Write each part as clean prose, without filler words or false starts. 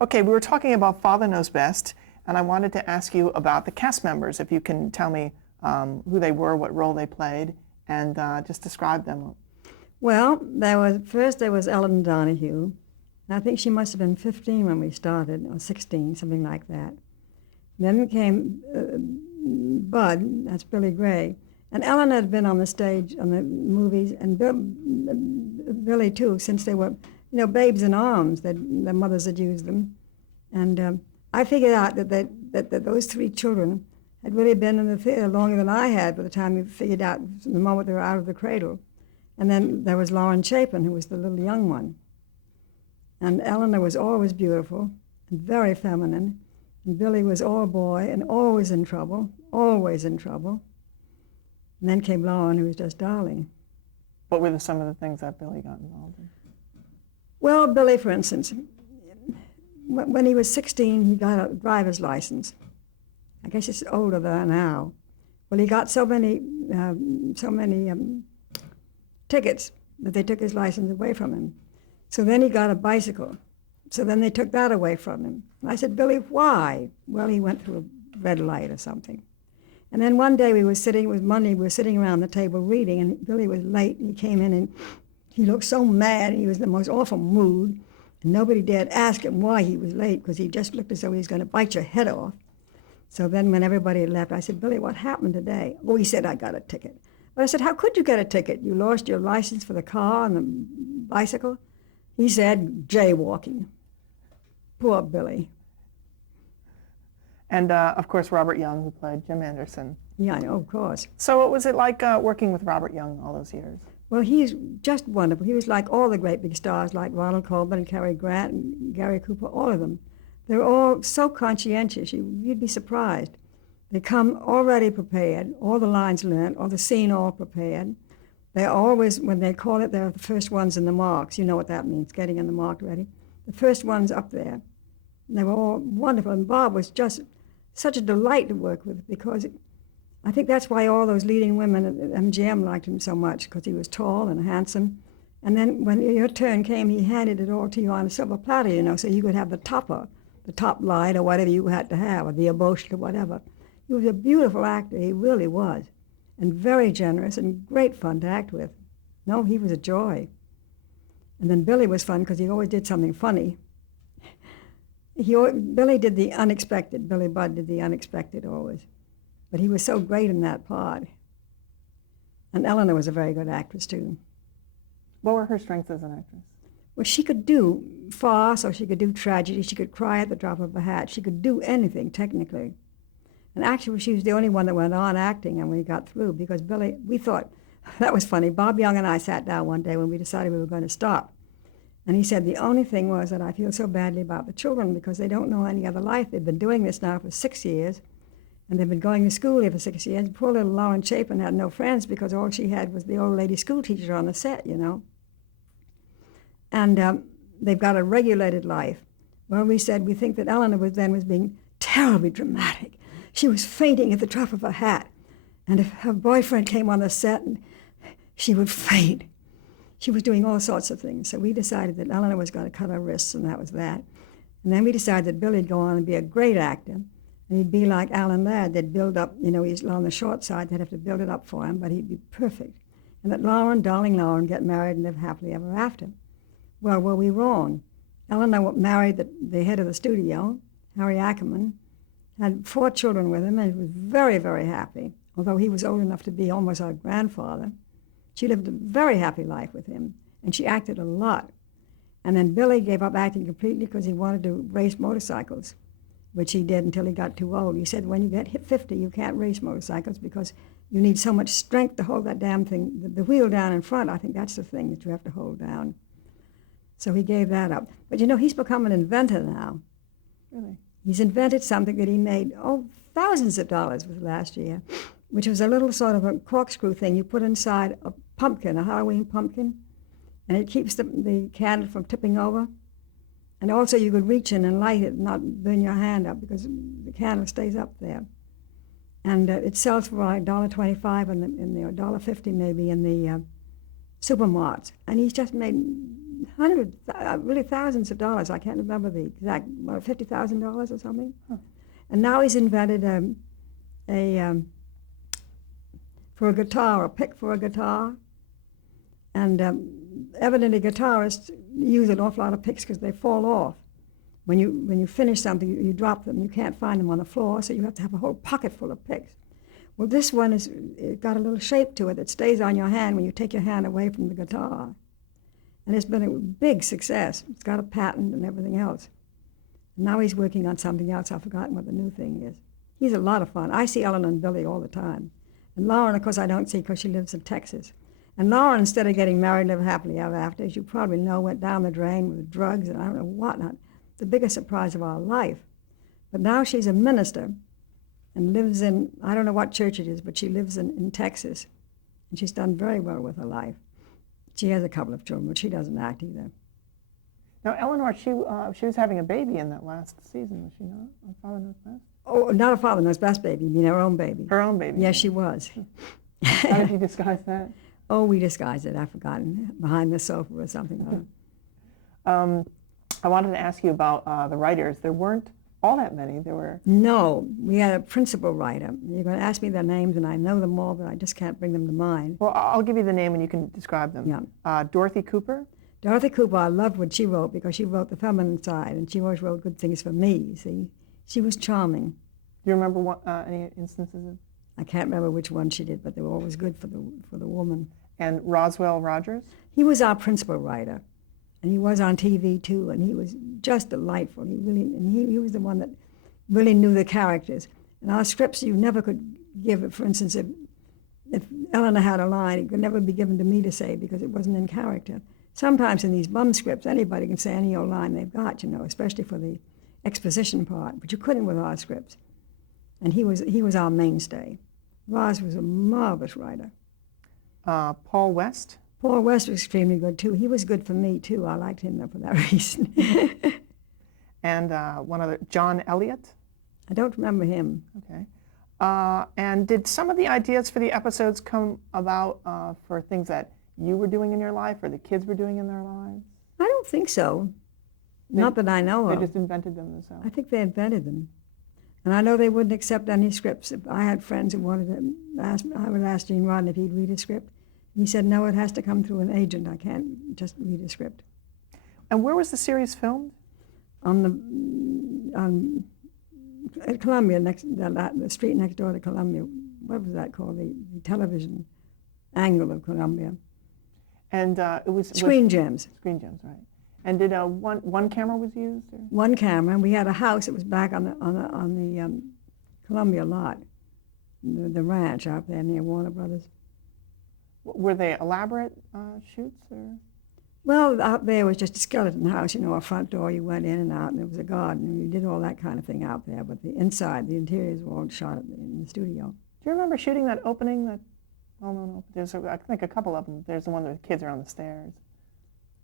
Okay, we were talking about Father Knows Best, and I wanted to ask you about the cast members, if you can tell me who they were, what role they played, and just describe them. Well, there was Ellen Donahue. I think she must have been 15 when we started, or 16, something like that. Then came Bud, that's Billy Gray. And Ellen had been on the stage, on the movies, and Billy too, since they were, babes in arms, that their mothers had used them. And I figured out that those three children had really been in the theater longer than I had by the time we figured out the moment they were out of the cradle. And then there was Lauren Chapin, who was the little young one. And Eleanor was always beautiful and very feminine. And Billy was all boy and always in trouble, always in trouble. And then came Lauren, who was just darling. What were some of the things that Billy got involved in? Well, Billy, for instance, when he was 16, he got a driver's license. I guess it's older than now. Well, he got so many tickets that they took his license away from him. So then he got a bicycle. So then they took that away from him. And I said, Billy, why? Well, he went through a red light or something. And then one day it was Monday, we were sitting around the table reading, and Billy was late, and he came in, and he looked so mad, and he was in the most awful mood, and nobody dared ask him why he was late, because he just looked as though he was going to bite your head off. So then when everybody had left, I said, Billy, what happened today? Oh, he said, I got a ticket. But I said, how could you get a ticket? You lost your license for the car and the bicycle? He said, jaywalking. Poor Billy. And, of course, Robert Young, who played Jim Anderson. Yeah, I know, of course. So what was it like working with Robert Young all those years? Well, he's just wonderful. He was like all the great big stars, like Ronald Colman and Cary Grant and Gary Cooper, all of them. They're all so conscientious, you'd be surprised. They come already prepared, all the lines learned, all the scene all prepared. They're always, when they call it, they're the first ones in the marks. You know what that means, getting in the mark ready. The first ones up there. And they were all wonderful. And Bob was just such a delight to work with, because I think that's why all those leading women at MGM liked him so much, because he was tall and handsome. And then when your turn came, he handed it all to you on a silver platter, so you could have the top light or whatever you had to have, or the eboche or whatever. He was a beautiful actor, he really was, and very generous and great fun to act with. No, he was a joy. And then Billy was fun because he always did something funny. Billy did the unexpected. Billy Budd did the unexpected always. But he was so great in that part. And Eleanor was a very good actress, too. What were her strengths as an actress? Well, she could do farce, or she could do tragedy. She could cry at the drop of a hat. She could do anything, technically. And actually, she was the only one that went on acting, and we got through, because Billy, we thought, that was funny. Bob Young and I sat down one day when we decided we were going to stop. And he said, the only thing was that I feel so badly about the children, because they don't know any other life. They've been doing this now for 6 years, and they've been going to school here for 6 years. Poor little Lauren Chapin had no friends, because all she had was the old lady school teacher on the set, And they've got a regulated life. Well, we said we think that Eleanor was being terribly dramatic. She was fainting at the drop of a hat. And if her boyfriend came on the set, she would faint. She was doing all sorts of things. So we decided that Eleanor was going to cut her wrists, and that was that. And then we decided that Billy'd go on and be a great actor. And he'd be like Alan Ladd. They'd build up, he's on the short side. They'd have to build it up for him, but he'd be perfect. And that Lauren, darling Lauren, get married and live happily ever after. Well, were we wrong? Eleanor married the head of the studio, Harry Ackerman, had 4 children with him, and was very, very happy, although he was old enough to be almost our grandfather. She lived a very happy life with him, and she acted a lot. And then Billy gave up acting completely because he wanted to race motorcycles, which he did until he got too old. He said, when you get 50, you can't race motorcycles because you need so much strength to hold that damn thing, the wheel down in front. I think that's the thing that you have to hold down. So he gave that up. But he's become an inventor now. Really? He's invented something that he made, thousands of dollars with last year, which was a little sort of a corkscrew thing you put inside a pumpkin, a Halloween pumpkin, and it keeps the candle from tipping over. And also you could reach in and light it and not burn your hand up, because the candle stays up there. And it sells for like $1.25 in the $1.50 maybe in the supermarkets. And he's just made really thousands of dollars. I can't remember the exact, $50,000 or something. Huh. And now he's invented for a guitar, a pick for a guitar. And evidently guitarists use an awful lot of picks because they fall off. When you finish something, you drop them. You can't find them on the floor, so you have to have a whole pocket full of picks. Well, this one it got a little shape to it that stays on your hand when you take your hand away from the guitar. And it's been a big success. It's got a patent and everything else. And now he's working on something else. I've forgotten what the new thing is. He's a lot of fun. I see Ellen and Billy all the time. And Lauren, of course, I don't see because she lives in Texas. And Lauren, instead of getting married and live happily ever after, as you probably know, went down the drain with drugs and I don't know what not. The biggest surprise of our life. But now she's a minister and lives in, I don't know what church it is, but she lives in Texas. And she's done very well with her life. She has a couple of children, but she doesn't act either. Now, Eleanor, she was having a baby in that last season, was she not? On Father Knows Best? Oh, not a Father Knows Best baby, you mean her own baby. Her own baby? Yes, she was. How did you disguise that? Oh, we disguised it. I've forgotten. Behind the sofa or something. I wanted to ask you about the writers. There weren't all that many. There were... No, we had a principal writer. You're going to ask me their names, and I know them all, but I just can't bring them to mind. Well, I'll give you the name, and you can describe them. Yeah. Dorothy Cooper. Dorothy Cooper, I loved what she wrote because she wrote the feminine side, and she always wrote good things for me, see. She was charming. Do you remember any instances of... I can't remember which one she did, but they were always good for the woman. And Roswell Rogers? He was our principal writer. And he was on TV too, and he was just delightful. He was the one that really knew the characters. And our scripts, you never could give it. For instance, if Eleanor had a line, it could never be given to me to say because it wasn't in character. Sometimes in these bum scripts, anybody can say any old line they've got, especially for the exposition part. But you couldn't with our scripts. And he was our mainstay. Roz was a marvelous writer. Paul West? Paul West was extremely good, too. He was good for me, too. I liked him for that reason. And one other, John Elliott? I don't remember him. Okay. And did some of the ideas for the episodes come about for things that you were doing in your life or the kids were doing in their lives? I don't think so. Not that I know of. They just invented them themselves? I think they invented them. And I know they wouldn't accept any scripts. If I had friends who wanted to ask, I would ask Gene Rodden if he'd read a script. He said, no, it has to come through an agent. I can't just read a script. And where was the series filmed? At Columbia, the street next door to Columbia. What was that called? The television angle of Columbia. And it was... Screen Gems. Screen Gems, right. And did one camera was used? Or? One camera, and we had a house that was back on the Columbia lot, the ranch out there near Warner Brothers. Were they elaborate shoots? Or? Well, out there was just a skeleton house, a front door, you went in and out, and there was a garden, and we did all that kind of thing out there. But the inside, the interiors were all shot in the studio. Do you remember shooting that opening? No. There's, I think, a couple of them. There's the one where the kids are on the stairs.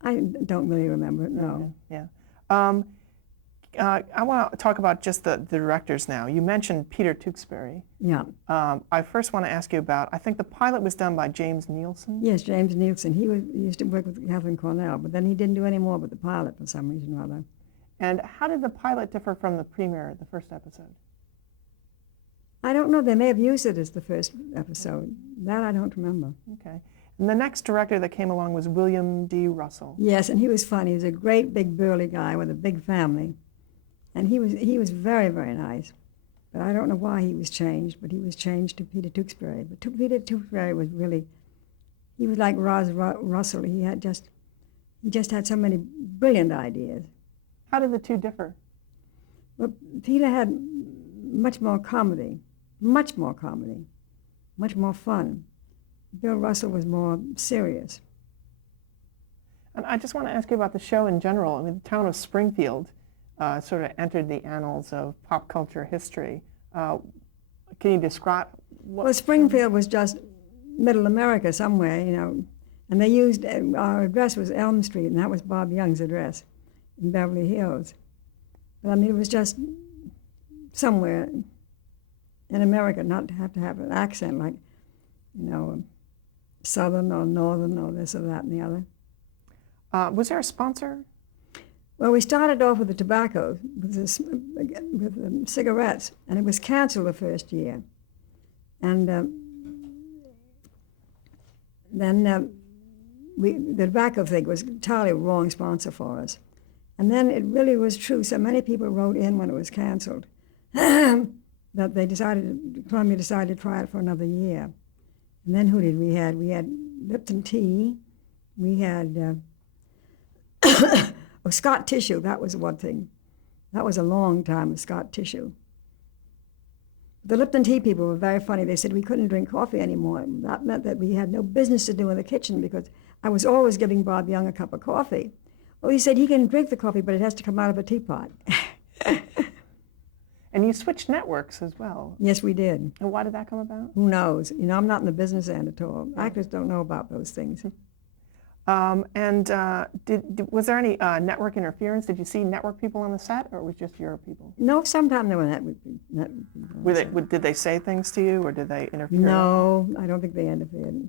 I don't really remember it, no. Yeah. I want to talk about just the directors now. You mentioned Peter Tewksbury. Yeah. I first want to ask you about, I think the pilot was done by James Nielsen. Yes, James Nielsen. He used to work with Kathleen Cornell, but then he didn't do any more with the pilot for some reason or other. And how did the pilot differ from the premiere, the first episode? I don't know. They may have used it as the first episode. That I don't remember. Okay. And the next director that came along was William D. Russell. Yes, and he was funny. He was a great big burly guy with a big family. And he was very, very nice. But I don't know why he was changed, but he was changed to Peter Tewksbury. But Peter Tewksbury was really, he was like Russell. He just had so many brilliant ideas. How did the two differ? Well, Peter had much more comedy, much more fun. Bill Russell was more serious. And I just want to ask you about the show in general. I mean, the town of Springfield sort of entered the annals of pop culture history. Can you describe what... Well, Springfield was just middle America somewhere, and they used, our address was Elm Street, and that was Bob Young's address in Beverly Hills. But I mean, it was just somewhere in America, not to have an accent like, Southern or Northern or this or that and the other. Was there a sponsor? Well, we started off with the tobacco, with cigarettes, and it was canceled the first year. And then the tobacco thing was entirely a wrong sponsor for us. And then it really was true. So many people wrote in when it was canceled that Columbia decided to try it for another year. And then who did we had? We had Lipton Tea. We had Scott Tissue. That was one thing. That was a long time with Scott Tissue. The Lipton Tea people were very funny. They said we couldn't drink coffee anymore. That meant that we had no business to do in the kitchen because I was always giving Bob Young a cup of coffee. Well, he said he can drink the coffee, but it has to come out of a teapot. And you switched networks as well. Yes, we did. And why did that come about? Who knows? You know, I'm not in the business end at all. Actors don't know about those things. Was there any network interference? Did you see network people on the set, or it was just your people? No, sometimes there were network people. Did they say things to you, or did they interfere? No, I don't think they interfered.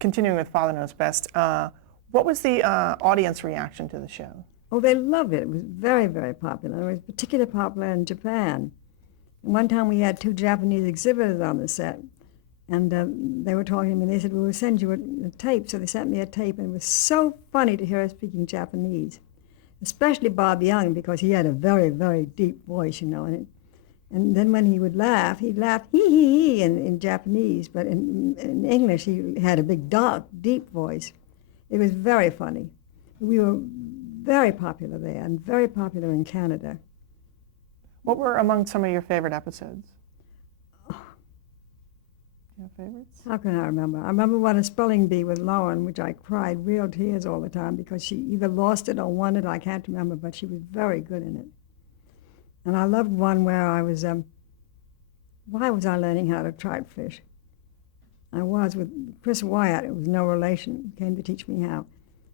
Continuing with Father Knows Best, what was the audience reaction to the show? Oh, they loved it. It was very, very popular. It was particularly popular in Japan. And one time we had 2 Japanese exhibitors on the set, and they were talking to me, and they said, we will send you a tape. So they sent me a tape, and it was so funny to hear us speaking Japanese, especially Bob Young, because he had a very, very deep voice, you know. And then when he would laugh, he'd laugh hee in Japanese, but in English he had a big, dark, deep voice. It was very funny. We were very popular there and very popular in Canada. What were among some of your favorite episodes? Do you have favorites? How can I remember? I remember one, a spelling bee with Lauren, which I cried real tears all the time because she either lost it or won it. I can't remember, but she was very good in it. And I loved one where I was, why was I learning how to trout fish? I was with Chris Wyatt, it was no relation, came to teach me how.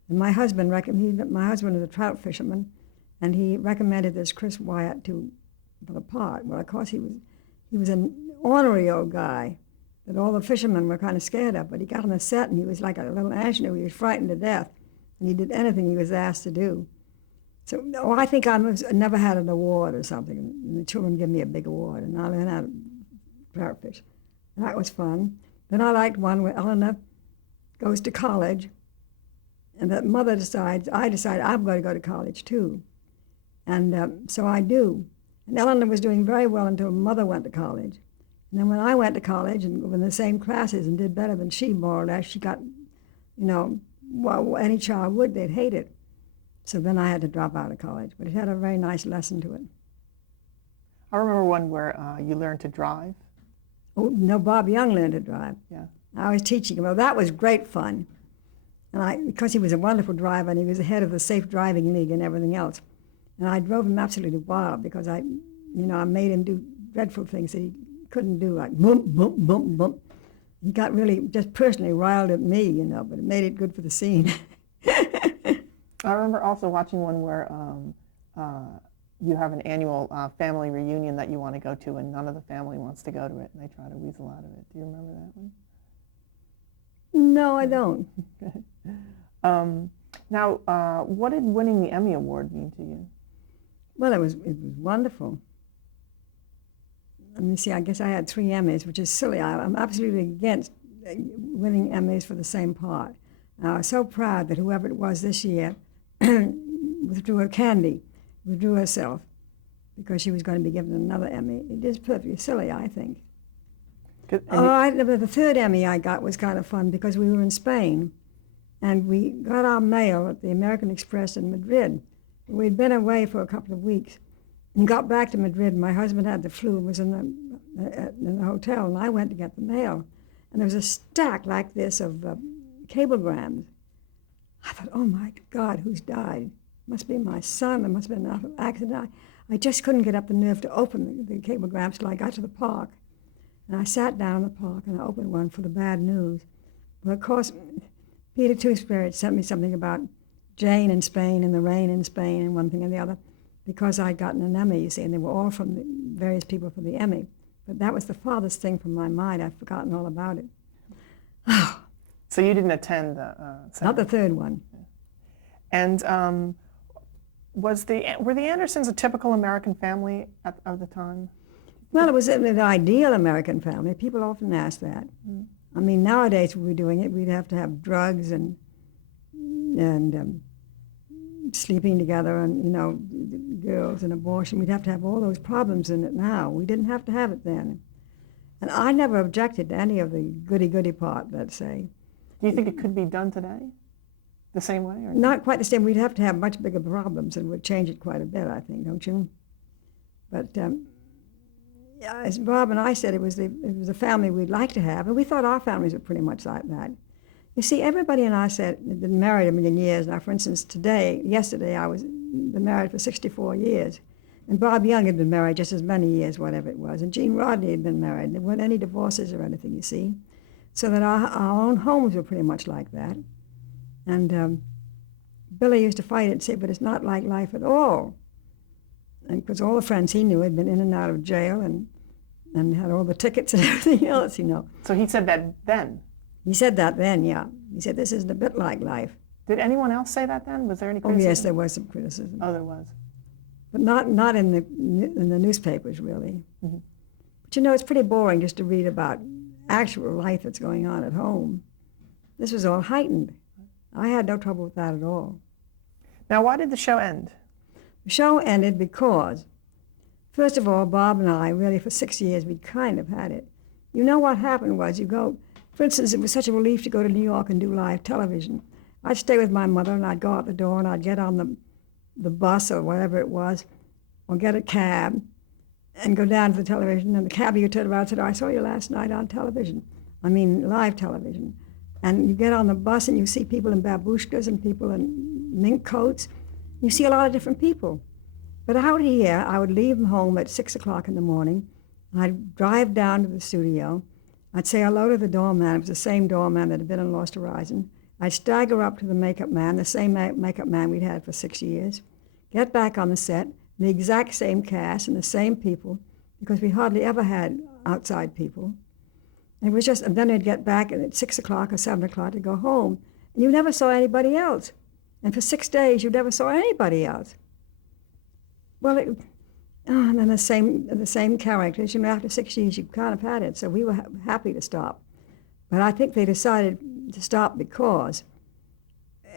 And my husband was a trout fisherman, and he recommended this Chris Wyatt for the part. Well, of course, he was an ornery old guy that all the fishermen were kind of scared of, but he got on the set, and he was like a little ingenue. He was frightened to death, and he did anything he was asked to do. So I think I never had an award or something, and the children give me a big award, and I learned how to trout fish. That was fun. Then I liked one where Eleanor goes to college, and the mother I decide I'm going to go to college too. And so I do. And Eleanor was doing very well until mother went to college. And then when I went to college and were in the same classes and did better than she, more or less, she got, well, any child would, they'd hate it. So then I had to drop out of college. But it had a very nice lesson to it. I remember one where you learned to drive. Oh, no, Bob Young learned to drive. Yeah. I was teaching him. Well, that was great fun. And because he was a wonderful driver and he was the head of the Safe Driving League and everything else. And I drove him absolutely wild because I made him do dreadful things that he couldn't do, like boom, boom, boom, boom. He got really just personally riled at me, but it made it good for the scene. I remember also watching one where you have an annual family reunion that you want to go to, and none of the family wants to go to it, and they try to weasel out of it. Do you remember that one? No, I don't. Now, what did winning the Emmy Award mean to you? Well, it was wonderful. Let me see, I guess I had 3 Emmys, which is silly. I'm absolutely against winning Emmys for the same part. I was so proud that whoever it was this year withdrew herself because she was going to be given another Emmy. It is perfectly silly, I think. The 3rd Emmy I got was kind of fun because we were in Spain, and we got our mail at the American Express in Madrid. We'd been away for a couple of weeks and got back to Madrid. My husband had the flu and was in the hotel, and I went to get the mail. And there was a stack like this of cablegrams. I thought, oh my God, who's died? Must be my son. There must have been an accident. I just couldn't get up the nerve to open the cablegrams till I got to the park. And I sat down in the park and I opened one for the bad news. Well, of course, Peter Two-Spirit sent me something about Jane in Spain and the rain in Spain and one thing and the other, because I'd gotten an Emmy, you see, and they were all from the various people for the Emmy. But that was the farthest thing from my mind. I'd forgotten all about it. Oh, So you didn't attend the Not the ceremony. third one. And were the Andersons a typical American family of the time? Well, it was an ideal American family. People often ask that. I mean, nowadays, if we were doing it, we'd have to have drugs and sleeping together and, girls and abortion. We'd have to have all those problems in it now. We didn't have to have it then. And I never objected to any of the goody-goody part, let's say. Do you think it could be done today the same way? Or Not quite the same. We'd have to have much bigger problems, and it would change it quite a bit, I think, don't you? But yeah, as Bob and I said, it was a family we'd like to have, and we thought our families were pretty much like that. You see, everybody in our set had been married a million years. Now, for instance, yesterday, I was been married for 64 years. And Bob Young had been married just as many years, whatever it was. And Gene Rodney had been married. There weren't any divorces or anything, you see. So that our own homes were pretty much like that. And Billy used to fight it and say, but it's not like life at all. And because all the friends he knew had been in and out of jail and had all the tickets and everything else, So he said that then? He said that then, yeah. He said, this isn't a bit like life. Did anyone else say that then? Was there any Oh, criticism? yes, there was some criticism. Oh, there was. But not in the newspapers, really. Mm-hmm. But it's pretty boring just to read about actual life that's going on at home. This was all heightened. I had no trouble with that at all. Now, why did the show end? The show ended because, first of all, Bob and I, really for 6 years, we kind of had it. What happened was for instance, it was such a relief to go to New York and do live television. I'd stay with my mother and I'd go out the door and I'd get on the bus or whatever it was, or get a cab and go down to the television, and the cabbie would turn around and say, I saw you last night on television. I mean, live television. And you get on the bus and you see people in babushkas and people in mink coats. You see a lot of different people. But out here, I would leave home at 6 o'clock in the morning. I'd drive down to the studio. I'd say hello to the doorman. It was the same doorman that had been in Lost Horizon. I'd stagger up to the makeup man, the same makeup man we'd had for 6 years, get back on the set, the exact same cast and the same people, because we hardly ever had outside people. And it was just, and then they'd get back at 6 o'clock or 7 o'clock to go home, and you never saw anybody else. And for 6 days, you never saw anybody else. Well, and then the same characters. After 6 years, you kind of had it, so we were happy to stop. But I think they decided to stop because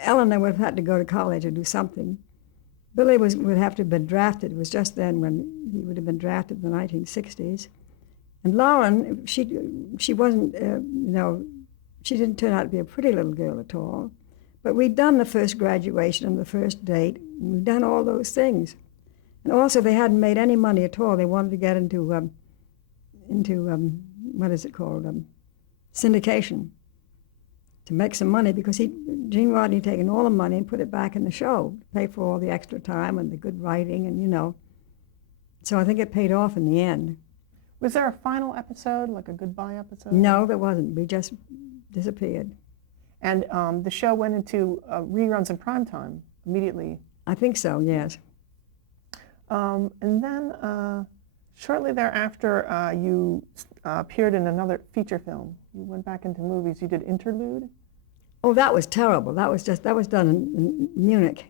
Eleanor would have had to go to college or do something. Billy would have to have been drafted. It was just then when he would have been drafted in the 1960s. And Lauren, she wasn't, she didn't turn out to be a pretty little girl at all. But we'd done the first graduation and the first date, and we'd done all those things. And also, they hadn't made any money at all. They wanted to get into what is it called, syndication, to make some money, because Gene Rodney had taken all the money and put it back in the show, to pay for all the extra time and the good writing, and So I think it paid off in the end. Was there a final episode, like a goodbye episode? No, there wasn't. We just disappeared. And the show went into reruns in primetime immediately. I think so, yes. And then shortly thereafter, you appeared in another feature film. You went back into movies. You did Interlude. Oh, that was terrible. That was done in Munich.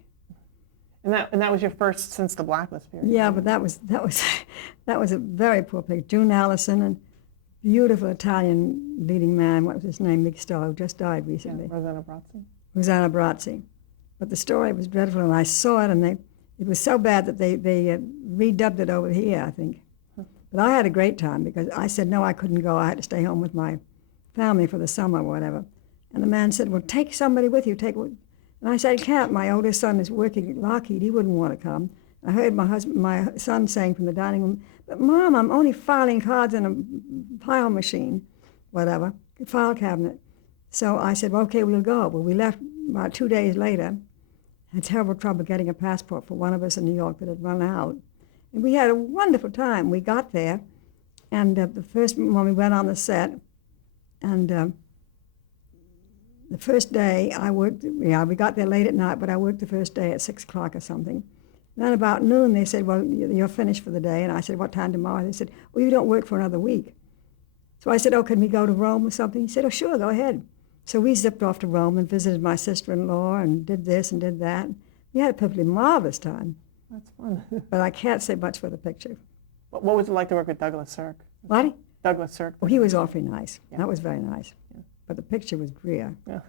And that was your first since the Blacklist period. Yeah, but that was a very poor picture. June Allison and beautiful Italian leading man. What was his name? Big star who just died recently. Yeah, Rosanna Brazzi. Rosanna Brazzi. But the story was dreadful, and I saw it, and it was so bad that they redubbed it over here, I think. But I had a great time, because I said, no, I couldn't go. I had to stay home with my family for the summer or whatever. And the man said, well, take somebody with you. And I said, I can't. My oldest son is working at Lockheed. He wouldn't want to come. I heard my son saying from the dining room, but Mom, I'm only filing cards in a file machine, whatever, a file cabinet. So I said, well, okay, we'll go. Well, we left about 2 days later. Had terrible trouble getting a passport for one of us in New York that had run out. And we had a wonderful time. We got there, and when we went on the set, and the first day I worked, we got there late at night, but I worked the first day at 6 o'clock or something. And then about noon, they said, well, you're finished for the day. And I said, what time tomorrow? They said, well, you don't work for another week. So I said, oh, can we go to Rome or something? He said, oh, sure, go ahead. So we zipped off to Rome and visited my sister-in-law and did this and did that. We had a perfectly marvelous time. That's fun. But I can't say much for the picture. What was it like to work with Douglas Sirk? What? Douglas Sirk. Well, he was awfully nice. Yeah. That was very nice. Yeah. But the picture was Greer. Yeah.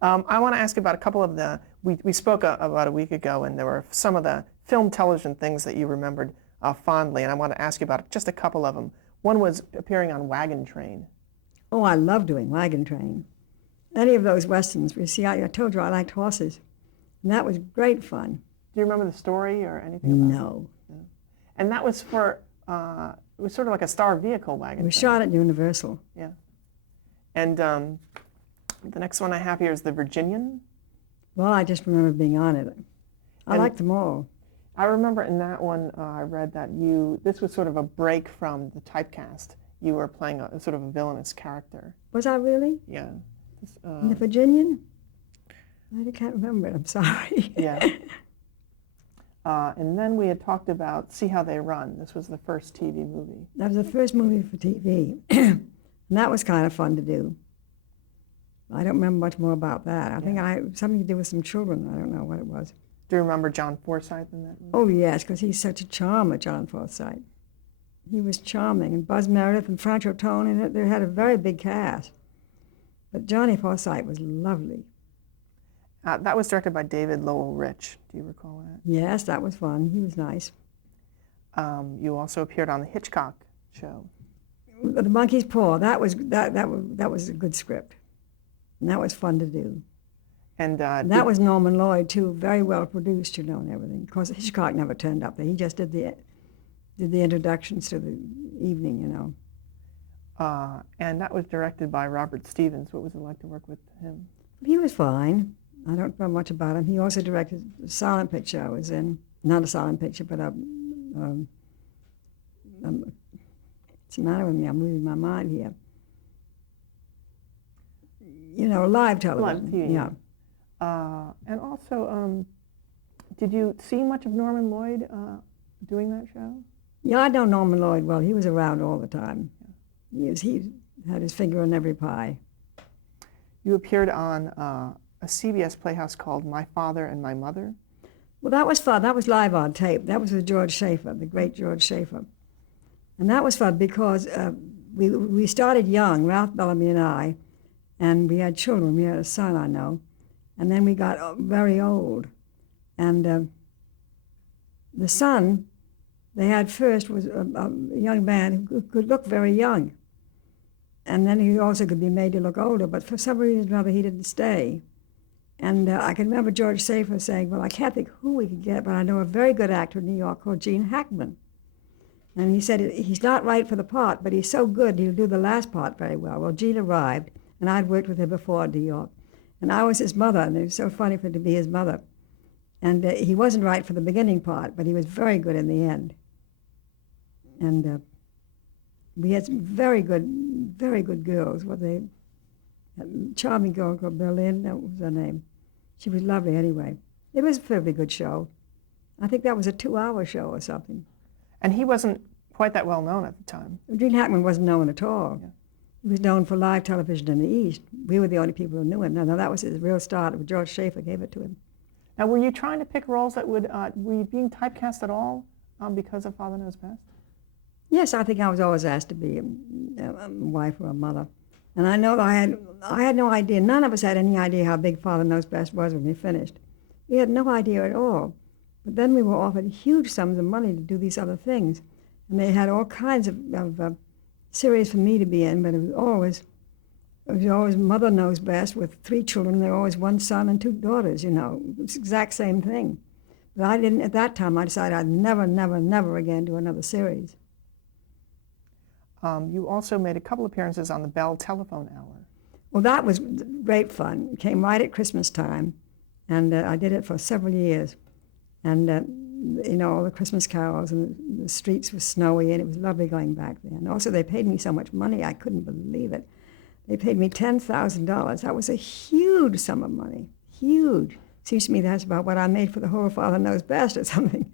I want to ask you about a couple of the, we spoke about a week ago, and there were some of the film television things that you remembered fondly, and I want to ask you about just a couple of them. One was appearing on Wagon Train. Oh, I love doing Wagon Train. Any of those westerns. You see, I told you I liked horses. And that was great fun. Do you remember the story or anything about it? No. Yeah. And that was for, it was sort of like a star vehicle wagon. It was train. shot at Universal. Yeah. And the next one I have here is the Virginian. Well, I just remember being on it. I And liked them all. I remember in that one, I read that this was sort of a break from the typecast. You were playing a sort of a villainous character. Was I really? Yeah. In the Virginian? I can't remember it. I'm sorry. Yeah. And then we had talked about See How They Run. This was the first TV movie. That was the first movie for TV. And that was kind of fun to do. I don't remember much more about that. I think something to do with some children. I don't know what it was. Do you remember John Forsythe in that movie? Oh, yes, because he's such a charmer, John Forsythe. He was charming. And Buzz Meredith and Frank Tone, and they had a very big cast. But Johnny Forsythe was lovely. That was directed by David Lowell Rich. Do you recall that? Yes, that was fun. He was nice. You also appeared on the Hitchcock show. The Monkey's Paw, that was a good script. And that was fun to do. And that was Norman Lloyd, too, very well produced, and everything. Of course, Hitchcock never turned up there. He just did the introductions to the evening, And that was directed by Robert Stevens. What was it like to work with him? He was fine. I don't know much about him. He also directed a silent picture I was in. Not a silent picture, but what's the matter with me? I'm losing my mind here. Live television. Live TV. Yeah. And also, did you see much of Norman Lloyd doing that show? Yeah, I know Norman Lloyd well. He was around all the time. Yeah. He had his finger in every pie. You appeared on a CBS playhouse called My Father and My Mother. Well, that was fun. That was live on tape. That was with George Schaefer, the great George Schaefer. And that was fun because we started young, Ralph Bellamy and I, and we had children. We had a son, I know. And then we got very old. And the son they had first was a young man who could look very young. And then he also could be made to look older, but for some reason or other he didn't stay. And I can remember George Schaefer saying, well, I can't think who we could get, but I know a very good actor in New York called Gene Hackman. And he said, he's not right for the part, but he's so good, he'll do the last part very well. Well, Gene arrived, and I'd worked with him before in New York. And I was his mother, and it was so funny for him to be his mother. And he wasn't right for the beginning part, but he was very good in the end. And we had some very good girls. A charming girl called Berlin, that was her name. She was lovely anyway. It was a fairly good show. I think that was a 2-hour show or something. And he wasn't quite that well known at the time. Gene Hackman wasn't known at all. Yeah. He was known for live television in the East. We were the only people who knew him. Now that was his real start. George Schaefer gave it to him. Now, were you trying to pick roles that would, were you being typecast at all because of Father Knows Best? Yes, I think I was always asked to be a wife or a mother. And I know that I had no idea, none of us had any idea how big Father Knows Best was when we finished. We had no idea at all. But then we were offered huge sums of money to do these other things. And they had all kinds of series for me to be in, but it was always Mother Knows Best with 3 children. There were always 1 son and 2 daughters, It was the exact same thing. But I didn't, at that time, I decided I'd never again do another series. You also made a couple appearances on the Bell Telephone Hour. Well, that was great fun. It came right at Christmas time, and I did it for several years. And, all the Christmas carols, and the streets were snowy, and it was lovely going back there. And also, they paid me so much money, I couldn't believe it. They paid me $10,000. That was a huge sum of money, huge. Seems to me that's about what I made for the whole Father Knows Best or something.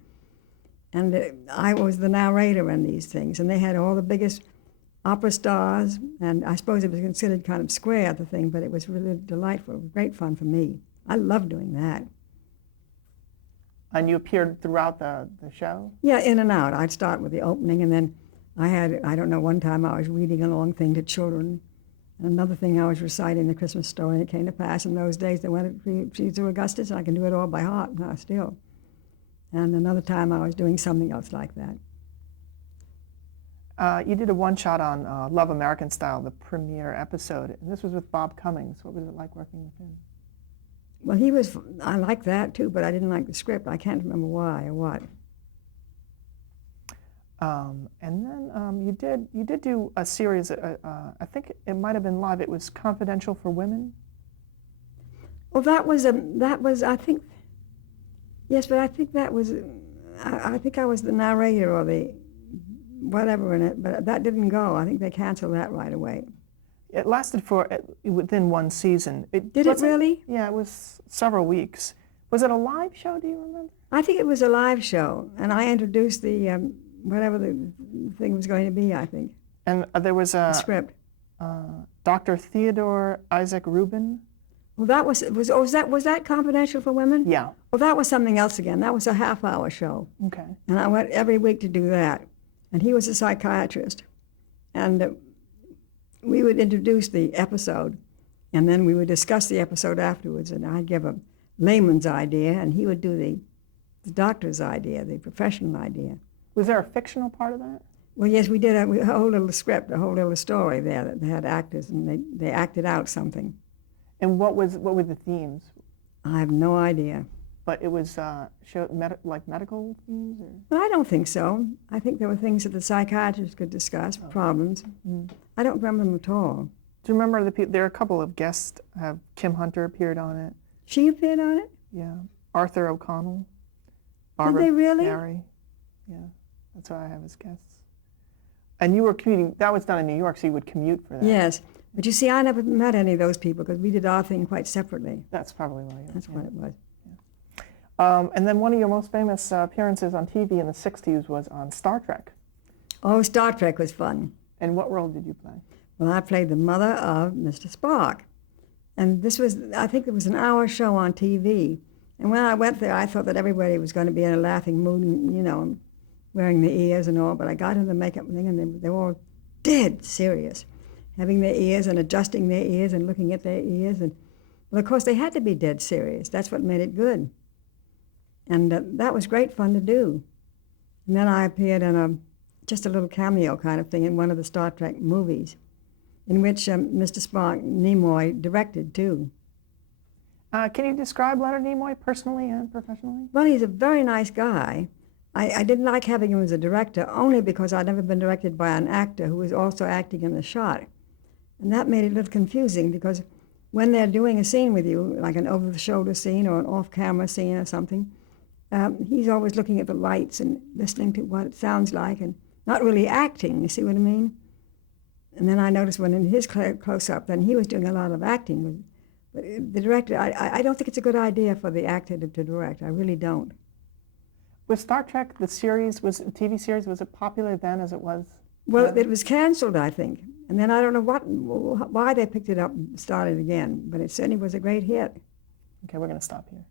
And I was the narrator in these things, and they had all the biggest opera stars, and I suppose it was considered kind of square, the thing, but it was really delightful. It was great fun for me. I loved doing that. And you appeared throughout the show? Yeah, in and out. I'd start with the opening, and then I don't know, one time I was reading a long thing to children. And another thing, I was reciting the Christmas story, and it came to pass in those days that when it reads to Augustus, I can do it all by heart now still. And another time I was doing something else like that. You did a one-shot on Love American Style, the premiere episode, and this was with Bob Cummings. What was it like working with him? Well, I liked that too, but I didn't like the script. I can't remember why or what. And then you did do a series, I think it might have been live. It was Confidential for Women. Well, that was I think, yes, but I think that was, I think I was the narrator or the whatever in it, but that didn't go. I think they canceled that right away. It lasted for within one season. Did it really? Yeah, it was several weeks. Was it a live show? Do you remember? I think it was a live show, and I introduced the whatever the thing was going to be. I think. And there was a script. Dr. Theodore Isaac Rubin. Well, that was that Confidential for Women? Yeah. Well, that was something else again. That was a half-hour show. Okay. And I went every week to do that. And he was a psychiatrist, and we would introduce the episode, and then we would discuss the episode afterwards, and I'd give a layman's idea, and he would do the doctor's idea, the professional idea. Was there a fictional part of that? Well, yes, we did a whole little script, a whole little story there that they had actors, and they acted out something. And what were the themes? I have no idea. But it was like medical themes? Or? Well, I don't think so. I think there were things that the psychiatrists could discuss, problems. Mm. I don't remember them at all. Do you remember there are a couple of guests? Kim Hunter appeared on it. She appeared on it? Yeah. Arthur O'Connell. Did Barbara they really? Barry. Yeah. That's what I have as guests. And you were commuting, that was done in New York, so you would commute for that. Yes. But you see, I never met any of those people because we did our thing quite separately. That's probably why. That's what it was. And then one of your most famous appearances on TV in the 60s was on Star Trek. Oh, Star Trek was fun. And what role did you play? Well, I played the mother of Mr. Spock. And this was, I think it was an hour show on TV. And when I went there, I thought that everybody was going to be in a laughing mood and, you know, wearing the ears and all. But I got in the makeup thing, and they were all dead serious, having their ears and adjusting their ears and looking at their ears. And, well, of course, they had to be dead serious. That's what made it good. And that was great fun to do. And then I appeared in just a little cameo kind of thing in one of the Star Trek movies, in which Mr. Spock, Nimoy, directed too. Can you describe Leonard Nimoy personally and professionally? Well, he's a very nice guy. I didn't like having him as a director only because I'd never been directed by an actor who was also acting in the shot. And that made it a little confusing because when they're doing a scene with you, like an over-the-shoulder scene or an off-camera scene or something, he's always looking at the lights and listening to what it sounds like and not really acting, you see what I mean? And then I noticed when in his close-up, then he was doing a lot of acting. But the director, I don't think it's a good idea for the actor to direct. I really don't. Was Star Trek, the TV series, was it popular then as it was? Well, it was canceled, I think. And then I don't know why they picked it up and started again, but it certainly was a great hit. Okay, we're going to stop here.